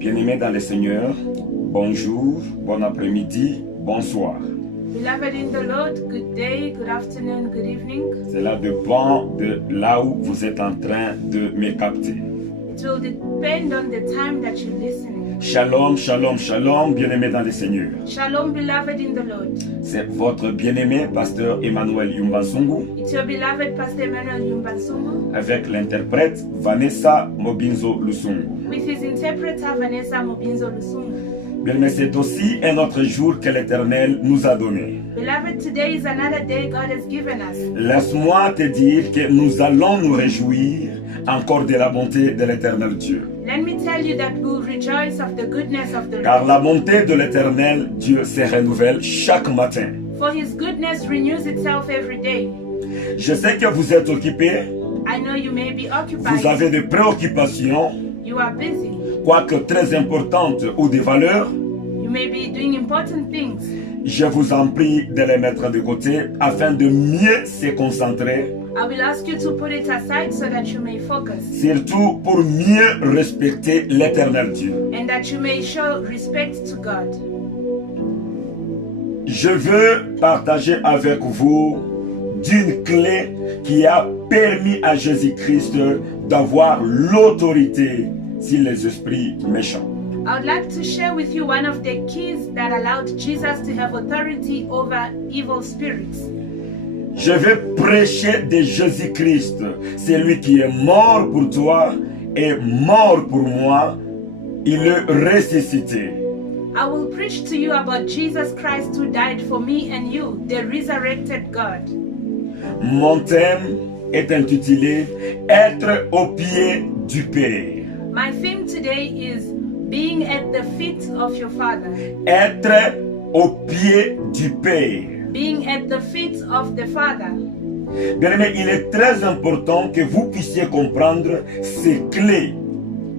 Bien-aimés dans le Seigneur, bonjour, bon après-midi, bonsoir. Beloved in the Lord, good day, good afternoon, good evening. Cela dépend de là où vous êtes en train de me capter. It will depend on the time that you're listening. Shalom, shalom, shalom, bien-aimés dans le Seigneur. Shalom, beloved in the Lord. C'est votre bien-aimé pasteur Emmanuel Yumbansungu It's your beloved Pastor Emmanuel Yumbansungu avec l'interprète Vanessa Mobinzo Lusungu. with his interpreter Vanessa Mobinzo Lusungu. Bien-aimés, c'est aussi un autre jour que l'Éternel nous a donné. Beloved, today is another day God has given us. Laisse-moi te dire que nous allons nous réjouir encore de la bonté de l'Éternel Dieu. Let me tell you that we'll rejoice of the goodness of the Car Lord. la bonté de l'Éternel Dieu se renouvelle chaque matin. For his goodness renews itself every day. Je sais que vous êtes occupés, I know you may be vous occupied. avez des préoccupations, You are busy. quoique très importantes ou des valeurs. You may be doing important things. Je vous en prie de les mettre de côté afin de mieux se concentrer, I will ask you to put it aside so that you may focus surtout pour mieux respecter l'Éternel Dieu. and that you may show respect to God. Je veux partager avec vous d'une clé qui a permis à Jésus-Christ d'avoir l'autorité sur les esprits méchants. I would like to share with you one of the keys that allowed Jesus to have authority over evil spirits. Je vais prêcher de Jésus-Christ, celui qui est mort pour toi et mort pour moi, il est ressuscité. I will preach to you about Jesus Christ who died for me and you, the resurrected God. Mon thème est intitulé Être au pied du Père. My theme today is being at the feet of your Father. Être au pied du Père. Being at the feet of the Father. Bien-aimé, il est très important que vous puissiez comprendre ces clés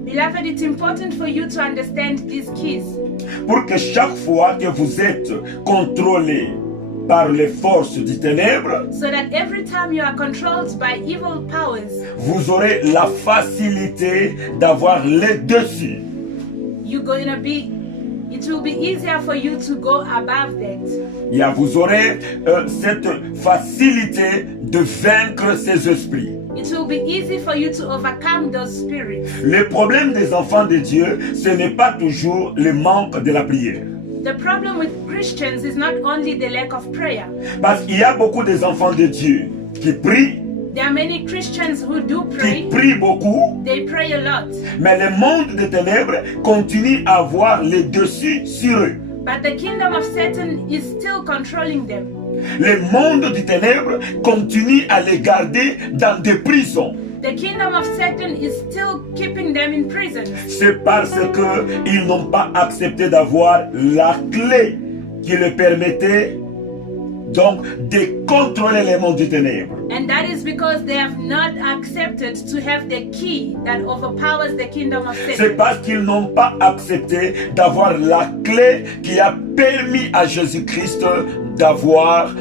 Beloved, it's important for you to understand these keys pour que chaque fois que vous êtes contrôlé par les forces du ténèbre, so that every time you are controlled by evil powers, vous aurez la facilité d'avoir les dessus. it will be easier for you to go above that. Et vous aurez cette facilité de vaincre ces esprits. It will be easy for you to overcome those spirits. Le problème des enfants de Dieu, ce n'est pas toujours le manque de la prière. The problem with Christians is not only the lack of prayer. Parce qu'il y a beaucoup des enfants de Dieu qui prient, There are many Christians who do qui pray. prient beaucoup, They pray a lot. mais le monde des ténèbres continue à avoir le dessus sur eux. But the kingdom of Satan is still controlling them. Le monde des ténèbres continue à les garder dans des prisons. The kingdom of Satan is still keeping them in prison. C'est parce qu'ils n'ont pas accepté d'avoir la clé qui leur permettait donc de contrôler le monde des ténèbres. And that is because they have not accepted to have the key that overpowers the kingdom of C'est Satan. parce qu'ils n'ont pas accepté d'avoir la clé qui a permis à Jésus-Christ d'avoir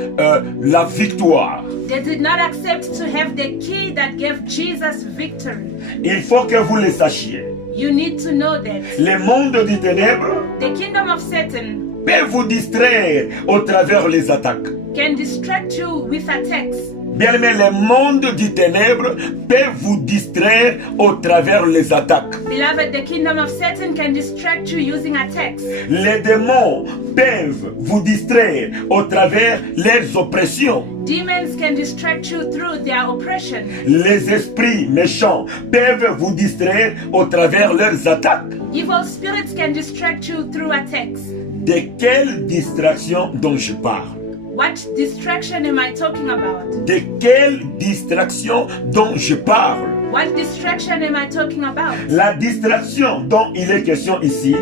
la victoire. They did not accept to have the key that gave Jesus victory. Il faut que vous le sachiez. You need to know that. Le monde des ténèbres The kingdom of Satan peut vous distraire au travers les attaques. can distract you with attacks. Bien-aimé, le monde des ténèbres peut vous distraire au travers les attaques. Beloved, the kingdom of Satan can distract you using attacks. Les démons peuvent vous distraire au travers leurs oppressions. Demons can distract you through their oppression. Les esprits méchants peuvent vous distraire au travers leurs attaques. Evil spirits can distract you through attacks. De quelle distraction dont je parle? What distraction am I talking about? De quelle distraction dont je parle? What distraction am I talking about? La distraction dont il est question ici,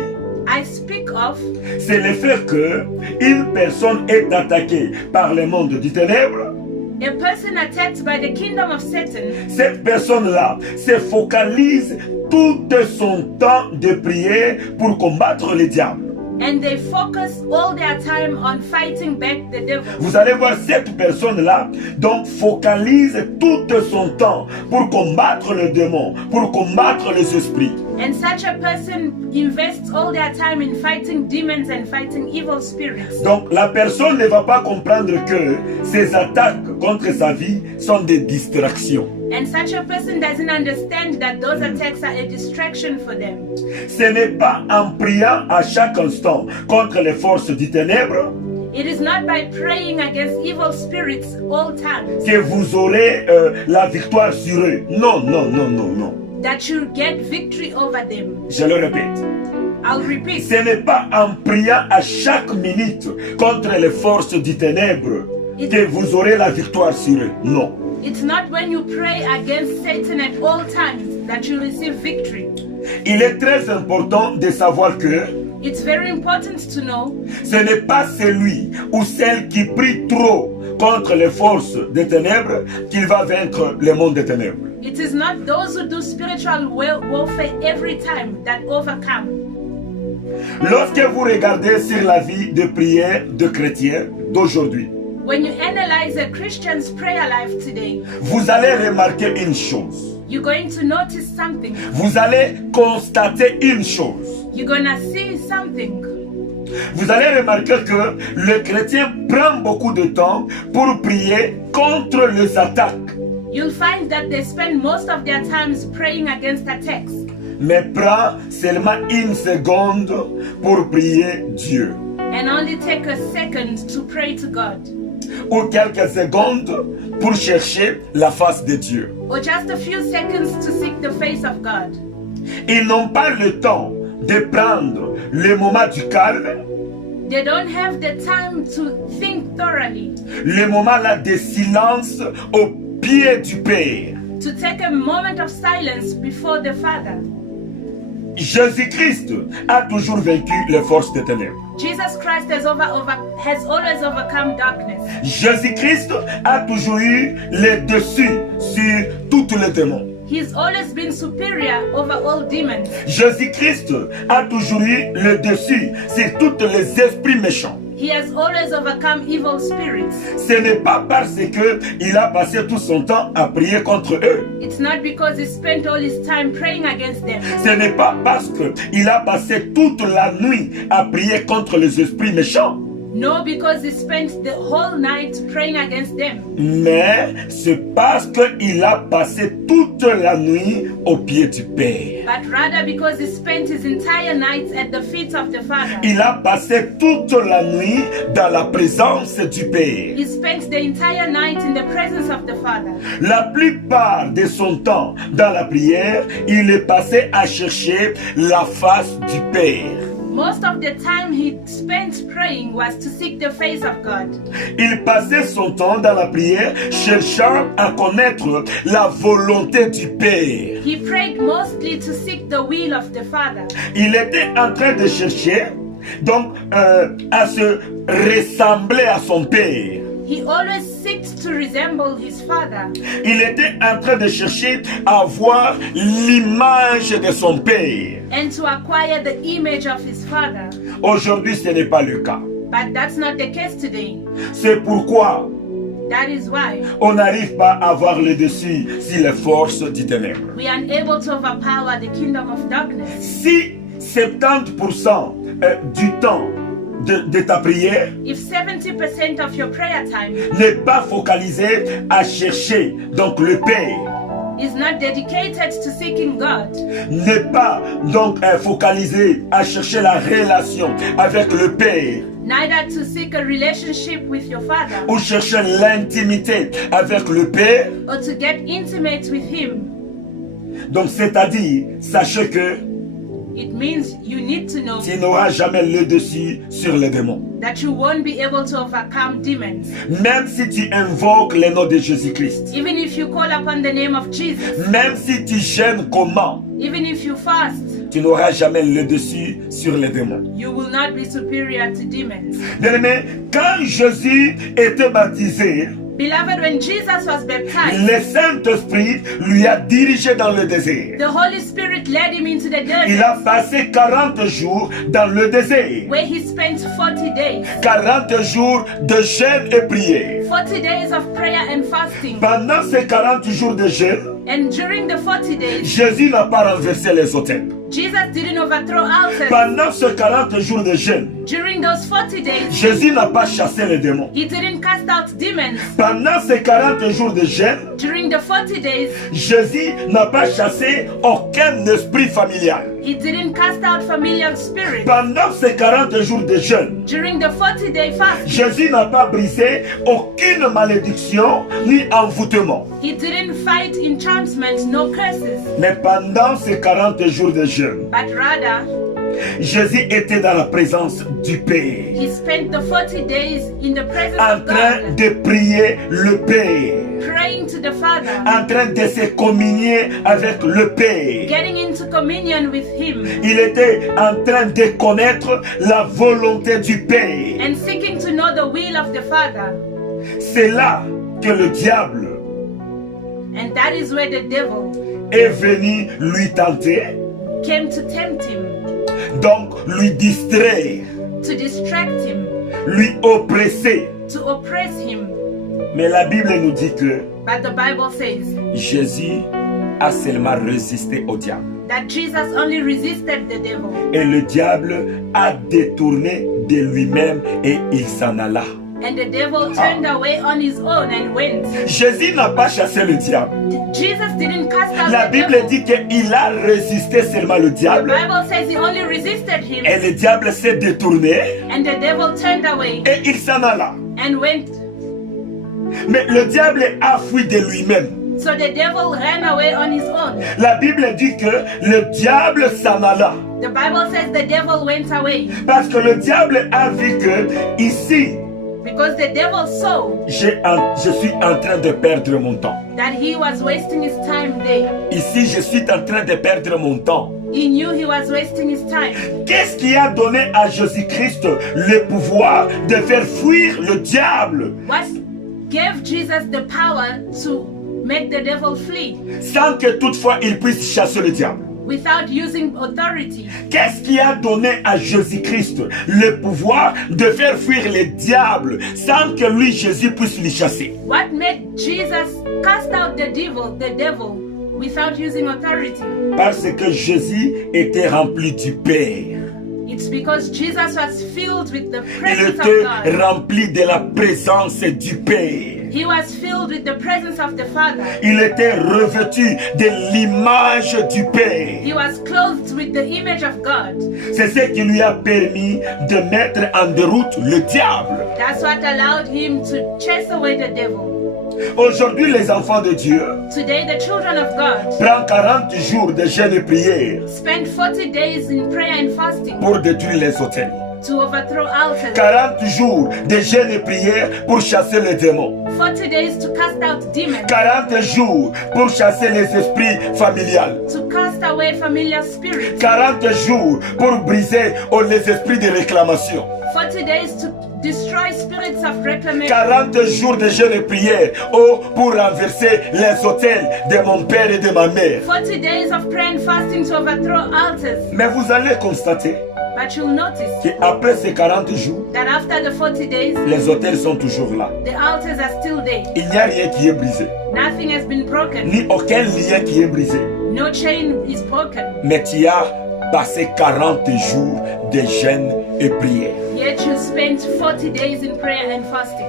I speak of c'est le fait que une personne est attaquée par le monde du ténèbre. a person attacked by the kingdom of Satan. Cette personne-là se focalise tout son temps de prière pour combattre le diable. And they focus all their time on fighting back the devil. Vous allez voir cette personne-là, donc focalise tout son temps pour combattre le démon, pour combattre les esprits. And such a person invests all their time in fighting demons and fighting evil spirits. Donc la personne ne va pas comprendre que ces attaques contre sa vie sont des distractions. And such a person doesn't understand that those attacks are a distraction for them. Ce n'est pas en priant à chaque instant contre les forces du ténèbre It is not by praying against evil spirits all times que vous aurez la victoire sur eux. Non, non, non, non, non. that you get victory over them. Je le répète. I'll repeat. Ce n'est pas en priant à chaque minute contre les forces du ténèbre que vous aurez la victoire sur eux. Non. It's not when you pray against Satan at all times that you receive victory. Il est très important de savoir que It's very important to know ce n'est pas celui ou celle qui prie trop contre les forces des ténèbres qu'il va vaincre le monde des ténèbres. it is not those who do spiritual warfare every time that overcome. Lorsque vous regardez sur la vie de prière de chrétiens d'aujourd'hui, When you analyze a Christian's prayer life today, vous allez remarquer une chose. you're going to notice something. Vous allez constater une chose. You're gonna see something. Vous allez remarquer que le chrétien prend beaucoup de temps pour prier contre les attaques, You'll find that they spend most of their times praying against attacks, mais prend seulement une seconde pour prier Dieu, and only take a second to pray to God, ou quelques secondes pour chercher la face de Dieu. or just a few seconds to seek the face of God. Ils n'ont pas le temps de prendre le moment du calme, They don't have the time to think thoroughly, le moment là de silence au pied du Père. to take a moment of silence before the Father. Jésus-Christ a toujours vaincu les forces des ténèbres. Jesus Christ has always overcome darkness. Jésus-Christ a toujours eu le dessus sur tous les démons. He's always been superior over all demons. Jésus-Christ a toujours eu le dessus sur tous les esprits méchants. He has always overcome evil spirits. Ce n'est pas parce qu'il a passé tout son temps à prier contre eux. It's not because he spent all his time praying against them. Ce n'est pas parce qu'il a passé toute la nuit à prier contre les esprits méchants. No, because he spent the whole night praying against them. Mais c'est parce qu'il a passé toute la nuit au pied du Père. But rather because he spent his entire night at the feet of the Father. Il a passé toute la nuit dans la présence du Père. He spent the entire night in the presence of the Father. La plupart de son temps dans la prière, il est passé à chercher la face du Père. Most of the time he spent praying was to seek the face of God. Il passait son temps dans la prière cherchant à connaître la volonté du Père. He prayed mostly to seek the will of the Father. Il était en train de chercher donc à se ressembler à son Père. He always seeked to resemble his Father. Il était en train de chercher à voir l'image de son Père. And to acquire the image of his Father. Aujourd'hui, ce n'est pas le cas. But that's not the case today. C'est pourquoi That is why on n'arrive pas à avoir le dessus sur les forces du ténèbre. we are unable to overpower the kingdom of darkness. Si 70% du temps de ta prière If 70% of your prayer time n'est pas focalisé à chercher donc le Père, is not dedicated to seeking God, n'est pas donc focalisé à chercher la relation avec le Père neither to seek a relationship with your Father ou chercher l'intimité avec le Père, or to get intimate with Him, donc c'est-à-dire, sachez que it means you need to know tu n'auras jamais le dessus sur les démons. that you won't be able to overcome demons. Même si tu invoques le nom de Jésus-Christ, Even if you call upon the name of Jesus, même si tu jeûnes comment, even if you fast, tu n'auras jamais le dessus sur les démons. you will not be superior to demons. Bien-aimé, quand Jésus était baptisé, Beloved, when Jesus was baptized, le Saint-Esprit lui a dirigé dans le désert. the Holy Spirit led him into the Il a desert, passé 40 jours dans le désert. where he spent 40 days. 40 jours de jeûne et prière. 40 days of prayer and fasting. Pendant ces 40 jours de jeûne, And during the 40 days, Jésus n'a pas renversé les autels. Jesus didn't overthrow altars. Pendant ces 40 jours de jeûne, During those 40 days, Jésus n'a pas chassé les démons. he didn't cast out demons. Pendant ces 40 jours de jeûne, During the 40 days, Jésus n'a pas chassé aucun esprit familial. he didn't cast out familiar spirits. Pendant ces 40 jours de jeûne, During the 40-day fast, Jésus n'a pas brisé aucune malédiction ni envoûtement. he didn't fight enchantments, no curses. Mais pendant ces 40 jours de jeûne, But rather, Jésus était dans la présence du Père, he spent the 40 days in the presence en of train God, de prier le Père, praying to the Father, en train de se communier avec le Père. getting into communion with him, Il était en train de connaître la volonté du Père. and seeking to know the will of the Father. C'est là que le diable And that is where the devil est venu lui tenter, came to tempt him, donc lui distraire, to distract him, lui oppresser. to oppress him. Mais la Bible nous dit que But the Bible says Jésus a seulement résisté au diable. that Jesus only resisted the devil, Et le diable a détourné de lui-même et il s'en alla. and the devil turned away on his own and went. Jésus n'a pas chassé le diable. Jesus didn't cast out La the Bible devil. dit qu'il a résisté seulement le The diable. Bible says he only resisted him, Et le diable s'est détourné and the devil turned away et il s'en alla. and went. Mais le diable a fui de lui-même. So the devil ran away on his own. La Bible dit que le diable s'en alla. The Bible says the devil went away Parce que le diable a vu que ici, because the devil saw je suis en train de perdre mon temps. that he was wasting his time there. Ici, je suis en train de perdre mon temps. He knew he was wasting his time. Qu'est-ce qui a donné à Jésus-Christ le pouvoir de faire fuir le diable What gave Jesus the power to make the devil flee sans que toutefois il puisse chasser le diable? without using authority? Qu'est-ce qui a donné à Jésus-Christ le pouvoir de faire fuir le diable sans que lui, Jésus, puisse lui chasser? What made Jesus cast out the devil without using authority? Parce que Jésus était rempli du Père. It's because Jesus was filled with the Il presence of était God. rempli de la présence du Père. He was filled with the presence of the Father. Il était revêtu de l'image du Père. He was clothed with the image of God. C'est ce qui lui a permis de mettre en déroute le diable. That's what allowed him to chase away the devil. Aujourd'hui, les enfants de Dieu Today, the children of God prennent 40 jours de jeûne et prière spend 40 days in prayer and fasting pour détruire les hôtels. to overthrow altars. 40 jours de jeûne et prière pour chasser les démons. 40 days to cast out demons, 40 jours pour chasser les esprits familiales. to cast away familiar spirits. 40 jours pour briser les esprits de réclamation. 40 days to destroy spirits of reclamation. 40 jours de jeûne et prière pour renverser les hôtels de mon père et de ma mère. 40 days of prayer and fasting to overthrow altars. Mais vous allez constater But you'll notice qu'après ces 40 jours, that after the 40 days, les hôtels sont toujours là. the altars are still there. Il n'y a rien qui est brisé, Nothing has been broken. ni aucun lien qui est brisé. No chain is broken. Mais tu as passé 40 jours de jeûne et prière. Yet you spent 40 days in prayer and fasting.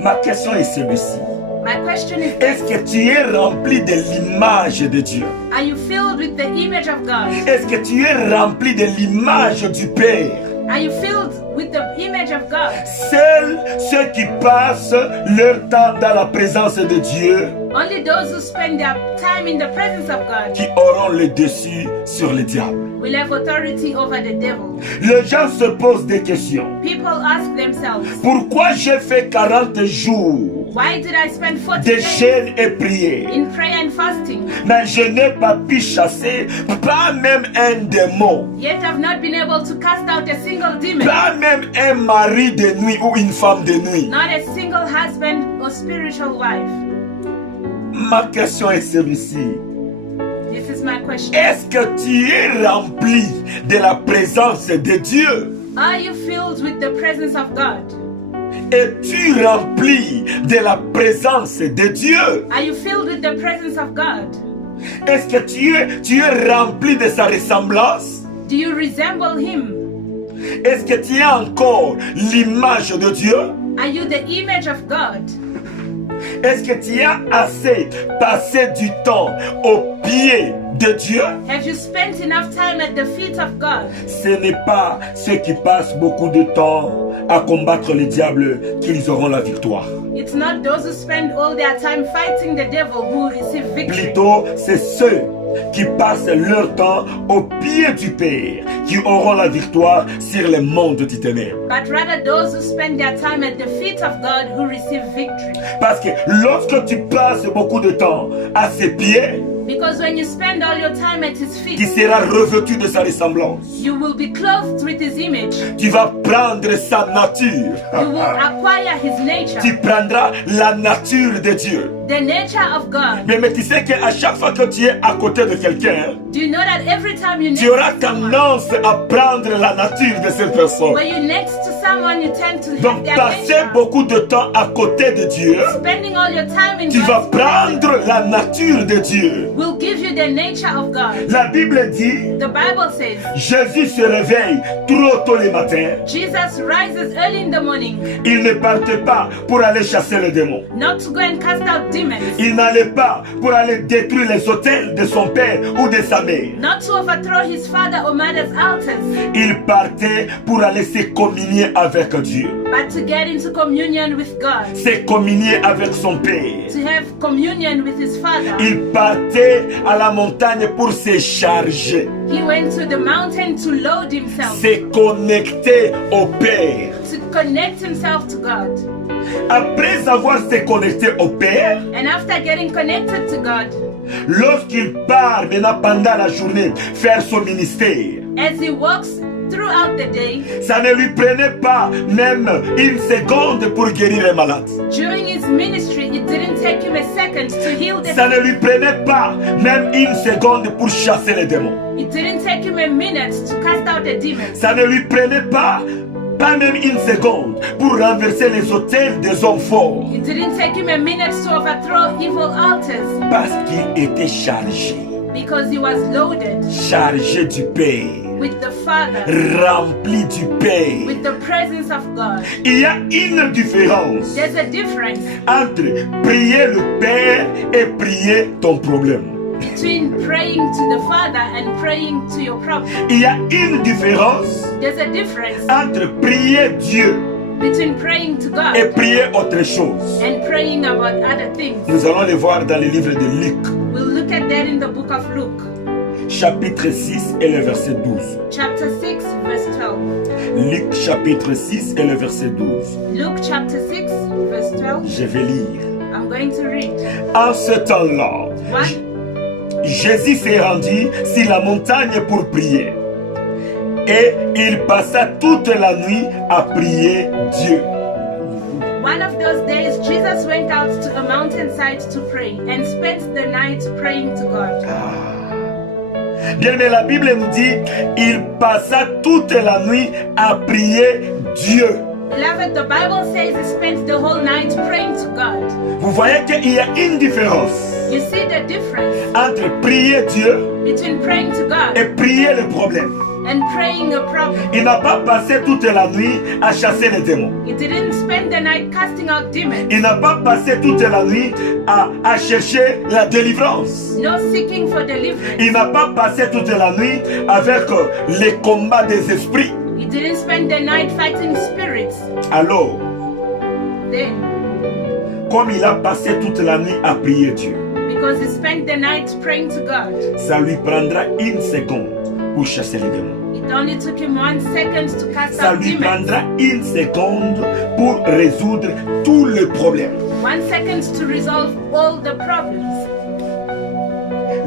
Ma question est celle-ci. My question is, Est-ce que tu es rempli de l'image de Dieu? are you filled with the image of God? Est-ce que tu es rempli de l'image du Père? Are you filled with the image of God? Seuls ceux qui passent leur temps dans la présence de Dieu Only those who spend their time in the presence of God qui auront le dessus sur le diable. will have authority over the devil. Les gens se posent des questions. People ask themselves, Pourquoi j'ai fait 40 jours Why did I spend 40 de days jeûne et prière. in prayer and fasting? Mais je n'ai pas pu chasser pas même un démon, Yet I've not been able to cast out a single demon, pas même un mari de nuit ou une femme de nuit. not a single husband or spiritual wife. Ma question est celle-ci. This is my question. Est-ce que tu es rempli de la présence de Dieu? Are you filled with the presence of God? Es-tu rempli de la présence de Dieu? Are you filled with the presence of God? Est-ce que tu es rempli de sa ressemblance? Do you resemble Him? Est-ce que tu es encore l'image de Dieu? Are you the image of God? Est-ce que tu as assez passé du temps au pied de Dieu? Have you spent enough time at the feet of God? Ce n'est pas ceux qui passent beaucoup de temps à combattre le diable qu'ils auront la victoire. It's not those who spend all their time fighting the devil who receive victory. Plutôt, c'est ceux qui passent leur temps au pied du Père qui auront la victoire sur le monde du ténèbres. But rather those who spend their time at the feet of God who receive victory. Parce que lorsque tu passes beaucoup de temps à ses pieds, Because when you spend all your time at His qui feet, sera revêtu de sa ressemblance, you will be clothed with His image. tu vas prendre sa nature. You will acquire His nature, Tu prendras la nature de Dieu. the nature of God. Mais tu sais qu'à chaque fois que tu es à côté de quelqu'un, Do you know that every time you're tu auras next to someone, tendance à prendre la nature de cette personne. when you're next to someone, you tend to have Donc their passer nature. beaucoup de temps à côté de Dieu, Spending all your time in tu vas God's presence prendre la nature de Dieu. will give you the nature of God. La Bible dit, The Bible says, Jésus se réveille trop tôt le matin. Jesus rises early in the morning, Il ne partait pas pour aller chasser les démons. not to go and cast out demons, Il n'allait pas pour aller détruire les autels de son père ou de sa mère. not to overthrow his father or mother's altars, Il partait pour aller se communier avec Dieu, but to get into communion with God, se communier avec son père. to have communion with his father. Il partait à la montagne pour se charger, He went to the mountain to load himself, se connecter au Père. to connect himself to God. Après avoir se connecté au Père, And after getting connected to God, lorsqu'il part maintenant pendant la journée faire son ministère, as he walks throughout the day, ça ne lui prenait pas même une seconde pour guérir les malades. during his ministry, it didn't take him a second to heal the Ça ne lui prenait pas même une seconde pour chasser les démons. It didn't take him a minute to cast out the demons. Ça ne lui prenait pas même une seconde pour renverser les autels des hommes forts. It didn't take him a minute to overthrow evil altars Parce qu'il était chargé, because he was loaded chargé du Père, with the Father, rempli du Père. with the presence of God. Il y a une différence There's a difference entre prier le Père et prier ton problème. between praying to the Father and praying to your problem. Il y a une différence There's a difference entre prier Dieu between praying to et God prier autre chose. and praying about other things. Nous allons le voir dans le livre de Luc, We'll look at that in the book of Luke, chapitre 6 et le verset 12. chapter 6, verse 12. Luc, chapitre 6 et le verset 12. Luke chapter 6, verse 12. Je vais lire. I'm going to read. En ce temps-là, One, Jésus s'est rendu sur la montagne pour prier. Et il passa toute la nuit à prier Dieu. one of those days, Jesus went out to a mountainside to pray and spent the night praying to God. Bien, mais la Bible nous dit, il passa toute la nuit à prier Dieu. Beloved, the Bible says he spent the whole night praying to God. Vous voyez qu'il y a une différence You see the difference entre prier Dieu between praying to God et prier le problème. and praying a problem. Il n'a pas passé toute la nuit à chasser les démons. He didn't spend the night casting out demons, Il n'a pas passé toute la nuit à chercher la délivrance. no seeking for deliverance. Il n'a pas passé toute la nuit avec les combats des esprits. He didn't spend the night fighting spirits. Alors, Then, comme il a passé toute la nuit à prier Dieu, because he spent the night praying to God, ça lui prendra une seconde pour chasser les démons. It only took him 1 second to cast Ça out lui demons. prendra 1 seconde pour résoudre tous les problèmes. 1 second to resolve all the problems.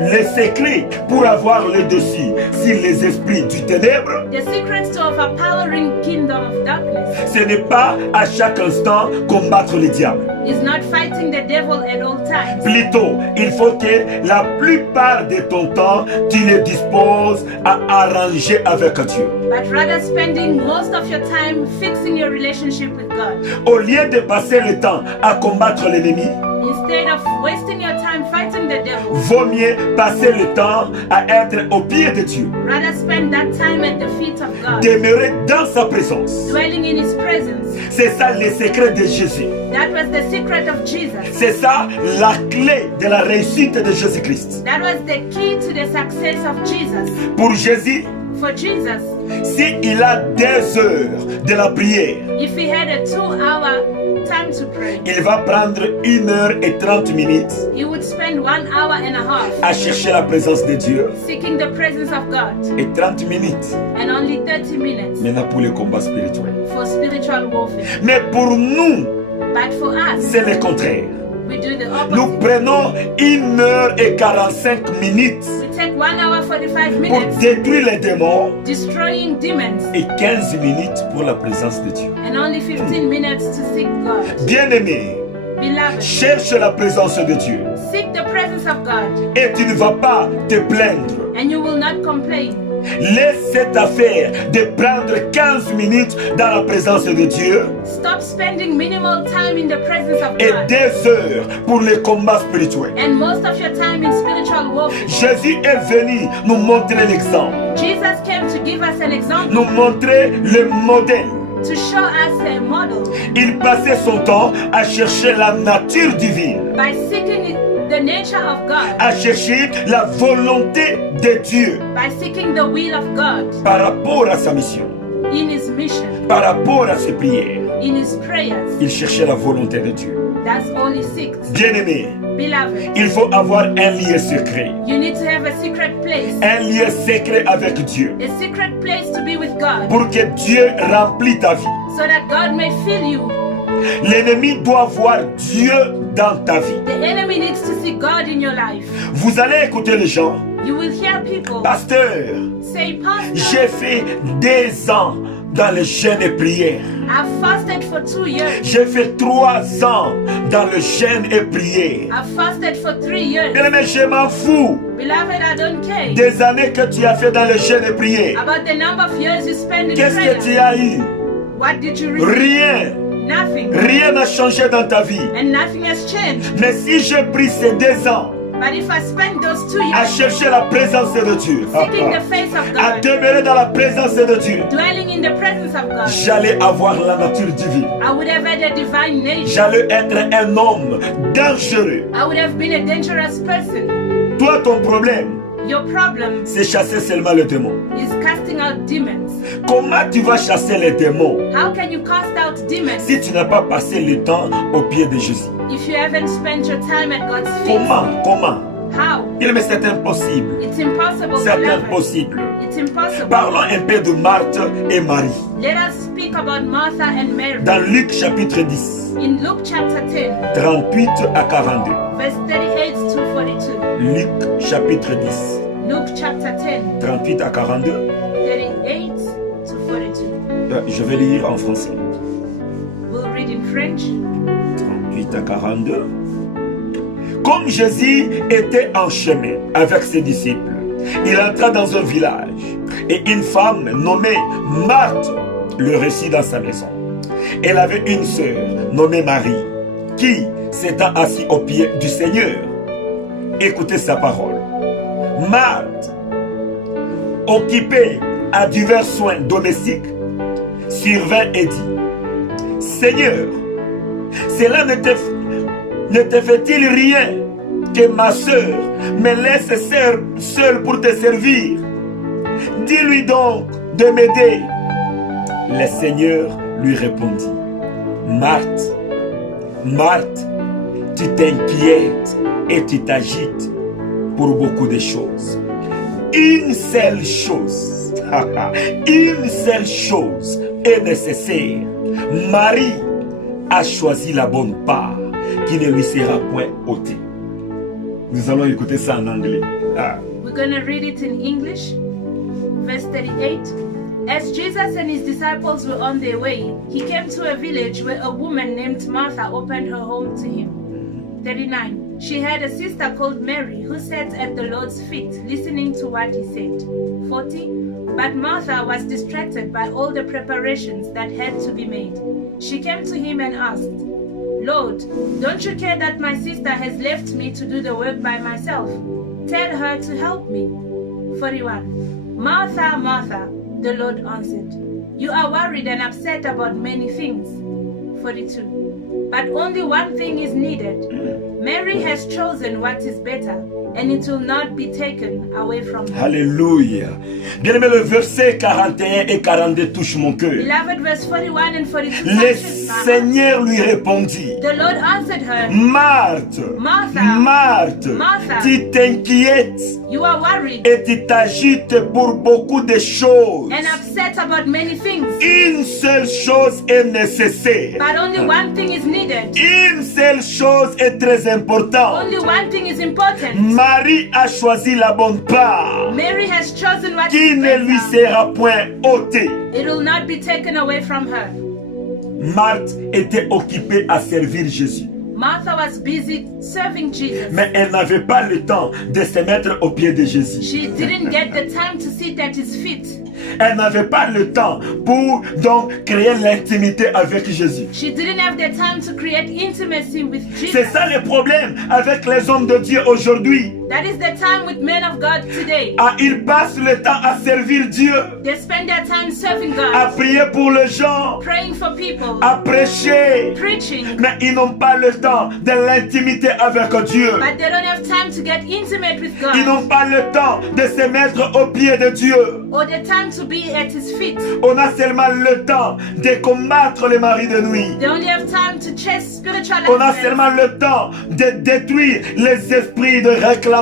Le secret pour avoir le dessus sur les esprits du ténèbre, The secret to overpowering kingdom of darkness ce n'est pas à chaque instant combattre le diable. is not fighting the devil at all times. Plutôt, il faut que la plupart de ton temps, tu le disposes à arranger avec Dieu. But rather spending most of your time fixing your relationship with God. Au lieu de passer le temps à combattre l'ennemi, Instead of wasting your time fighting the devil, vaut mieux passer le temps à être au pied de Dieu, rather spend that time at the feet of God, demeurer dans sa présence. dwelling in his presence. C'est ça le secret de Jésus. That was the secret of Jesus. C'est ça la clé de la réussite de Jésus-Christ. That was the key to the success of Jesus. Pour Jésus, For Jesus, s'il a 2 heures de la prière, if he had a 2-hour time to pray, il va prendre 1 heure et 30 minutes he would spend 1 hour and a half à chercher la présence de Dieu seeking the presence of God et 30 minutes and only 30 minutes maintenant pour le combat spirituel. for spiritual warfare. Mais pour nous, But for us, c'est le contraire. we do the Nous opposite. prenons 1 heure et 45 minutes We take 1 hour 45 pour minutes détruire les démons destroying demons et 15 minutes pour la présence de Dieu. and only 15 minutes to seek God. Bien-aimé, Beloved, cherche la présence de Dieu seek the presence of God et tu ne vas pas te plaindre. and you will not complain. Laisse cette affaire de prendre 15 minutes dans la présence de Dieu Stop spending minimal time in the presence of et God 2 heures pour le combat spirituel. and most of your time in spiritual warfare. Jésus est venu nous montrer l'exemple, Jesus came to give us an example, nous montrer le modèle. to show us a model Il passait son temps à chercher la nature divine, by seeking the nature of God, à chercher la volonté de Dieu by seeking the will of God par rapport à sa mission, in his mission, par rapport à ses prières. in his prayers. Il cherchait la volonté de Dieu. That's all he seeks. Bien-aimé, Beloved, il faut avoir un lieu secret. you need to have a secret place, Un lieu secret avec Dieu a secret place to be with God, pour que Dieu remplisse ta vie. so that God may fill you. L'ennemi doit voir Dieu dans ta vie. The enemy needs to see God in your life. Vous allez écouter les gens. You will hear people Pasteur, say, Pastor, j'ai fait 2 ans dans le jeûne et prière. I've fasted for 2 years. J'ai fait 3 ans dans le jeûne et prière. I've fasted for 3 years. Bien-aimé, je m'en fous Beloved, I don't care des années que tu as fait dans le jeûne et prière. about the number of years you spend in Qu'est-ce que tu prayer. as eu? What did you receive? Rien. Nothing. Rien n'a changé dans ta vie. And nothing has changed. Mais si j'ai pris ces 2 ans But if I spend those 2 à years chercher la présence de Dieu, seeking the face of à God, demeurer dans la présence de Dieu, dwelling in the presence of God, j'allais avoir la nature divine. I would have had a divine nature. J'allais être un homme dangereux. I would have been a dangerous person. Toi, ton problème, Your problem c'est chasser seulement le démon. is casting out demons. Comment tu vas chasser les démons How can you cast out demons si tu n'as pas passé le temps au pied de Jésus? if you haven't spent your time at God's feet? Comment? How? Il me c'est impossible. It's impossible. C'est beloved. impossible. It's impossible. Parlons un peu de Marthe et Marie. Let us speak about Martha and Mary. Dans Luc chapitre 10, In Luke chapter 10, 38 à 42. verse 38 to 42. Luc chapitre 10, Luke chapter 10, 38 à 42. 38 to 42. Je vais lire en français. We'll read in French. 38 à 42. Comme Jésus était en chemin avec ses disciples, il entra dans un village et une femme nommée Marthe le reçut dans sa maison. Elle avait une sœur nommée Marie qui s'étant assise aux pieds du Seigneur. Écoutez sa parole. Marthe, occupée à divers soins domestiques, survint et dit: Seigneur, cela ne te fait-il rien que ma sœur me laisse seule pour te servir? Dis-lui donc de m'aider. Le Seigneur lui répondit: Marthe, Marthe, tu t'inquiètes et tu t'agites pour beaucoup de choses. une seule chose, une seule chose est nécessaire. Marie a choisi la bonne part qui ne lui sera point ôtée. Nous allons écouter ça en anglais. We're going to read it in English. Verse 38. As Jesus and his disciples were on their way, he came to a village where a woman named Martha opened her home to him. 39. She had a sister called Mary who sat at the Lord's feet listening to what he said. 40. But Martha was distracted by all the preparations that had to be made. She came to him and asked, Lord, don't you care that my sister has left me to do the work by myself? Tell her to help me. 41. Martha, Martha, the Lord answered, you are worried and upset about many things. 42. But only one thing is needed. Mary has chosen what is better, and it will not be taken away from her. Alléluia. Bien-aimé, le verset 41 et 42 touche mon cœur. Beloved, verse 41 and 42 Le touches my heart. Seigneur lui répondit, The Lord answered her, Marthe, Martha, Marthe, Martha, tu t'inquiètes you are worried et tu t'agites pour beaucoup de choses. and upset about many things, Une seule chose est nécessaire. but only one thing is needed. Une seule chose est très importante. Only one thing is important. Marie a choisi la bonne part Mary has chosen what qui is ne lui better. sera point ôtée. It will not be taken away from her. Marthe était occupée à servir Jésus. Martha was busy serving Jesus. Mais elle n'avait pas le temps de se mettre aux pieds de Jésus. She didn't get the time to sit at his feet. Elle n'avait pas le temps pour donc créer l'intimité avec Jésus. She didn't have the time to create intimacy with C'est Jesus. ça le problème avec les hommes de Dieu aujourd'hui. That is the time with men of God today. Ils passent le temps à servir Dieu, They spend their time serving à God, prier pour les gens, praying for people, à prêcher. preaching, Mais ils n'ont pas le temps de l'intimité avec Dieu. but they don't have time to get intimate with Ils God n'ont pas le temps de se mettre aux pieds de Dieu. or the time to be at his feet. On a seulement le temps de combattre les maris de nuit. They only have time to chase spiritual On a assets, seulement le temps de détruire les esprits de réclamation.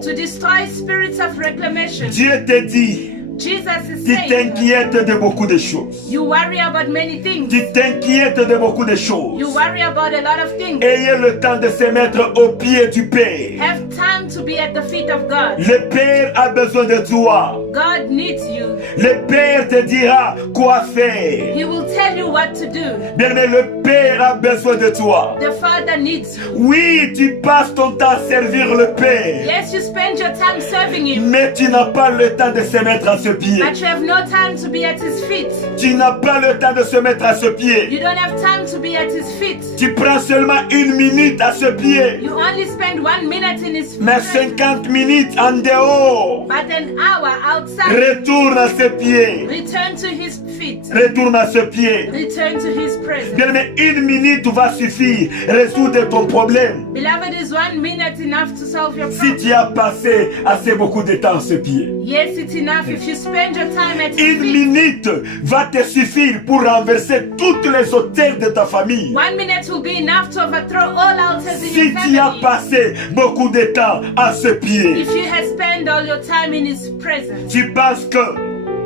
to destroy spirits of reclamation. Dieu te dit, Jesus is tu saying, t'inquiètes de beaucoup de choses. you worry about many things. Tu t'inquiètes de beaucoup de choses. You worry about a lot of things. Ayez le temps de se mettre aux pieds du Père. Have time to be at the feet of God. Le Père a besoin de toi. God needs you. Le Père te dira quoi faire. He will tell you what to do. Bien-aimé, le Père a besoin de toi. The Father needs you. Oui, tu passes ton temps à servir le Père. Yes, you spend your time serving Him, Mais tu n'as pas le temps de se mettre à ce pied. but you have no time to be at His feet. Tu n'as pas le temps de se mettre à ce pied. You don't have time to be at His feet. Tu prends seulement 1 minute à ce pied. You only spend 1 minute in His Mais presence, 50 minutes en dehors. but an hour outside. Retourne à ce pied. Return to His feet. Retourne à ce pied. Return to His presence. Bien, mais 1 minute va suffire résoudre ton problème. Beloved, is 1 minute enough to solve your Si problem? tu as passé assez beaucoup de temps à ce pied. Yes, it's enough if you spend your time at His 1 feet. minute va te suffire pour renverser toutes les hôtels de ta famille. 1 minute will be enough to overthrow all altars in Si your tu as family. passé beaucoup de temps à ce pied, If you have spent all your time in His presence, tu penses que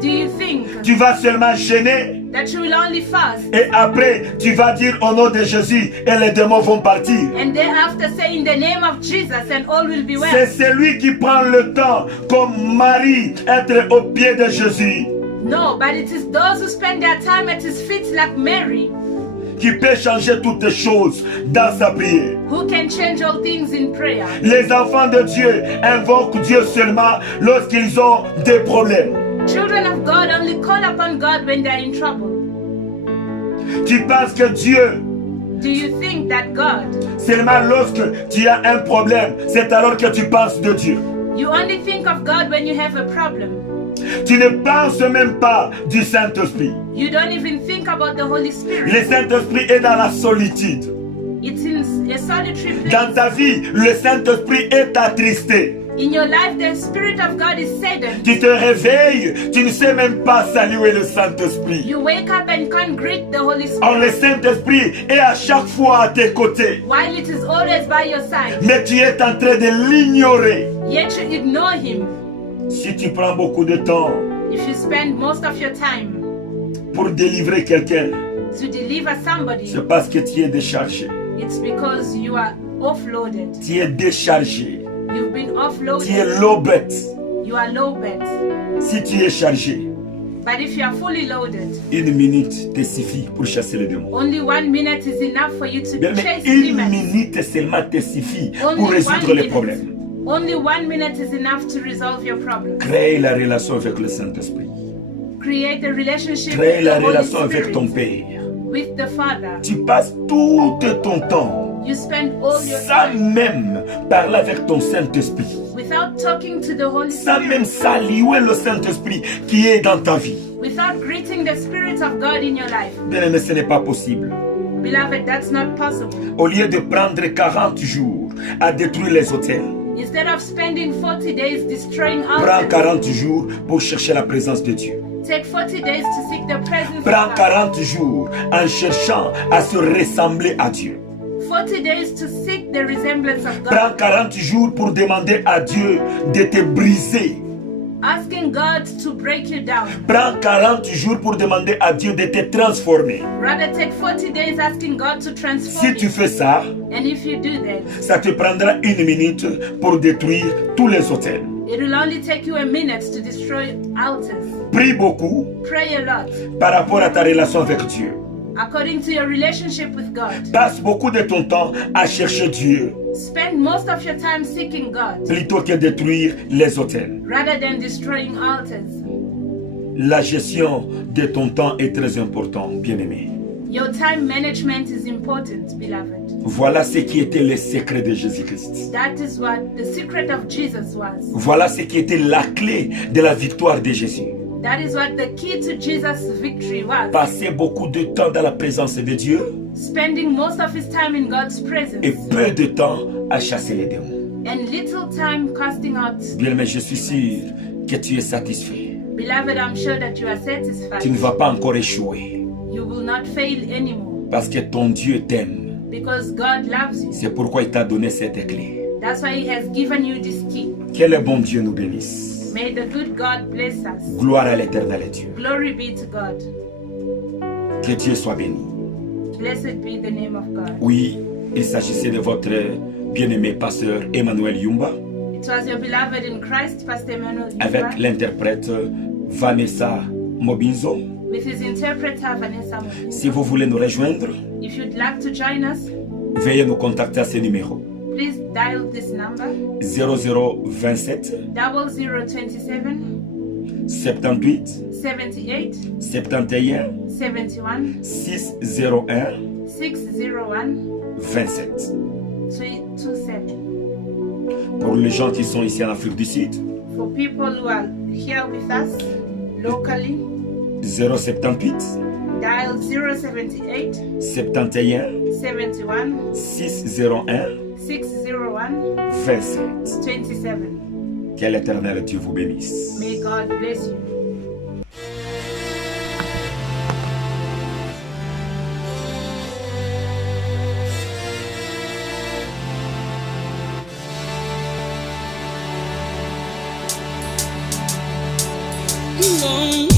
do you think tu vas seulement gêner that you will only fast et après tu vas dire au nom de Jésus et les démons vont partir? and thereafter say in the name of Jesus and all will be C'est well? celui qui prend le temps comme Marie être au pied de Jésus No, but it is those who spend their time at His feet like Mary qui peut changer toutes les choses dans sa prière. who can change all things in prayer. Les enfants de Dieu invoquent Dieu seulement lorsqu'ils ont des problèmes. Children of God only call upon God when they are in trouble. Tu penses que Dieu, Do you think that God, seulement lorsque tu as un problème, c'est alors que tu penses de Dieu. you only think of God when you have a problem? Tu ne penses même pas du Saint-Esprit. You don't even think about the Holy Le Spirit. Saint-Esprit est dans la solitude. It's in a solitary Dans place. ta vie, le Saint-Esprit est attristé. In your life, the Spirit of God is saddened. Tu te réveilles, tu ne sais même pas saluer le Saint-Esprit. You wake up and can't greet the Holy Or le Spirit Saint-Esprit est à chaque fois à tes côtés. while it is always by your side. Mais tu es en train de l'ignorer. Yet you ignore Him. Si tu prends beaucoup de temps if you spend most of your time pour délivrer quelqu'un, to deliver somebody, c'est parce que tu es déchargé. it's because you are offloaded. Tu es déchargé. You've been Tu es offloaded. low bet. You are low bet. Si tu es chargé, But if you are fully loaded, 1 minute te suffit pour chasser les démons. only 1 minute is enough for you to Bien, mais chase 1 demons. minute seulement te suffit Only pour résoudre 1 les minute. problèmes. Only 1 minute is enough to resolve your problem. Crée la relation avec le Saint-Esprit. Create a relationship Crée with la the Holy relation avec ton Spirit, Père. with the Father. Tu passes tout ton temps You spend all your sans time même parler avec ton Saint-Esprit. without talking to the Holy Sans même Spirit, saluer le Saint-Esprit qui est dans ta vie. without greeting the Spirit of God in your life. Bien-aimé, ce n'est pas possible. Beloved, that's not possible. Au lieu de prendre 40 jours à détruire les hôtels, Instead of spending 40 days destroying prends altars, 40 jours pour chercher la présence de Dieu. take 40 days to seek the presence Prends of God. 40 jours en cherchant à se ressembler à Dieu. 40 days to seek the resemblance of Prends God. 40 jours pour demander à Dieu de te briser. Asking God to break you down. Prends 40 jours pour demander à Dieu de te transformer. Rather take 40 days asking God to Si transform tu you. fais ça, And if you do that, ça te prendra 1 minute pour détruire tous les hôtels. it will only take you a minute to destroy altars. Prie beaucoup Pray a lot par rapport à ta relation avec Dieu. according to your relationship with God. Passe beaucoup de ton temps à chercher Dieu Spend most of your time seeking God plutôt que détruire les hôtels. rather than destroying altars. La gestion de ton temps est très importante, bien-aimé. Your time management is important, beloved. Voilà ce qui était le secret de Jésus-Christ. That is what the secret of Jesus was. Voilà ce qui était la clé de la victoire de Jésus. That is what the key to Jesus' victory was. Passer beaucoup de temps dans la présence de Dieu Spending most of his time in God's et presence peu de temps à chasser les démons. and little time casting out. Bien-aimé, je suis sûr que tu es satisfait. Beloved, I'm sure that you are Tu ne satisfied. vas pas encore échouer You will not fail anymore parce que ton Dieu t'aime. because God loves you. C'est pourquoi il t'a donné cette clé. That's why he has given you this key. Que le bon Dieu nous bénisse. May the good God bless us. Gloire à l'éternel Dieu. Glory be to God. Que Dieu soit béni. Blessed be the name of God. Oui, il s'agissait de votre bien-aimé pasteur Emmanuel Yumba It was your beloved in Christ, Pastor Emmanuel avec Yumba, l'interprète Vanessa Mobinzo. with his interpreter Vanessa Mobinzo. Si vous voulez nous rejoindre, If you'd like to join us, veuillez nous contacter à ce numéro please dial this number 0027 0027 78 78 71 71 601 601 27. 327. Pour les gens qui sont ici en Afrique du Sud, For people who are here with us locally, 078 dial 078 71 71 601 601 27. 27. Que l'éternel Dieu vous bénisse. May God bless you. Long